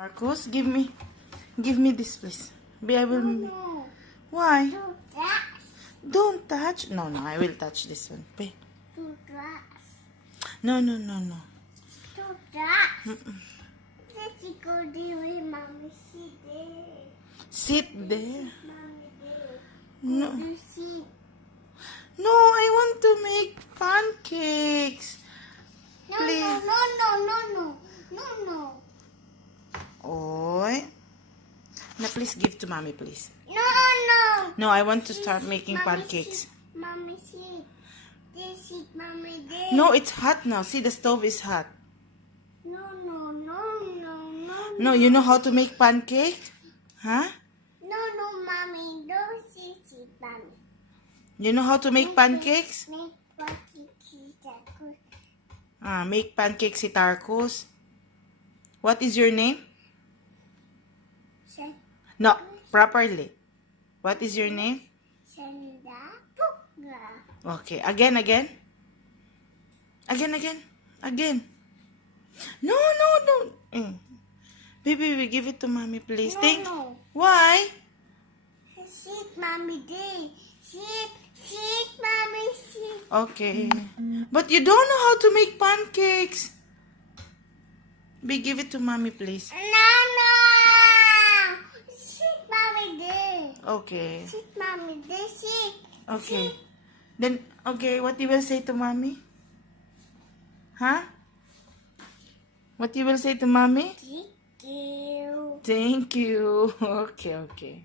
Marcos, give me this, please. Be I will. No. Why? Too fast. Don't touch. No, I will touch this one. Be. Too fast. No. Too fast. Let's go there with mommy. Sit there. Sit there. Mommy there. No. You sit. No, I want to make pancakes. No, Please. no. Oy. Now, please give to mommy, please. No. No, I want to start making Mommy, pancakes. sit. Mommy, sit. This is mommy there. No, it's hot now. See, the stove is hot. No. No, you know how to make pancakes? Huh? No, mommy. Don't sit, mommy. You know how to make pancakes? Make pancakes. Make pancakes si Tarcos. What is your name? No, properly. What is your name? Okay, again. No. Baby, give it to mommy, please. No. Why? Sit, mommy, there. Sit, mommy, sit. Okay. But you don't know how to make pancakes. Give it to mommy, please. No. Sit, mommy, there. Okay. Sit, mommy, there. Sit. Okay. Sit. Then, okay, what you will say to mommy? Huh? What you will say to mommy? Thank you. Thank you. Okay.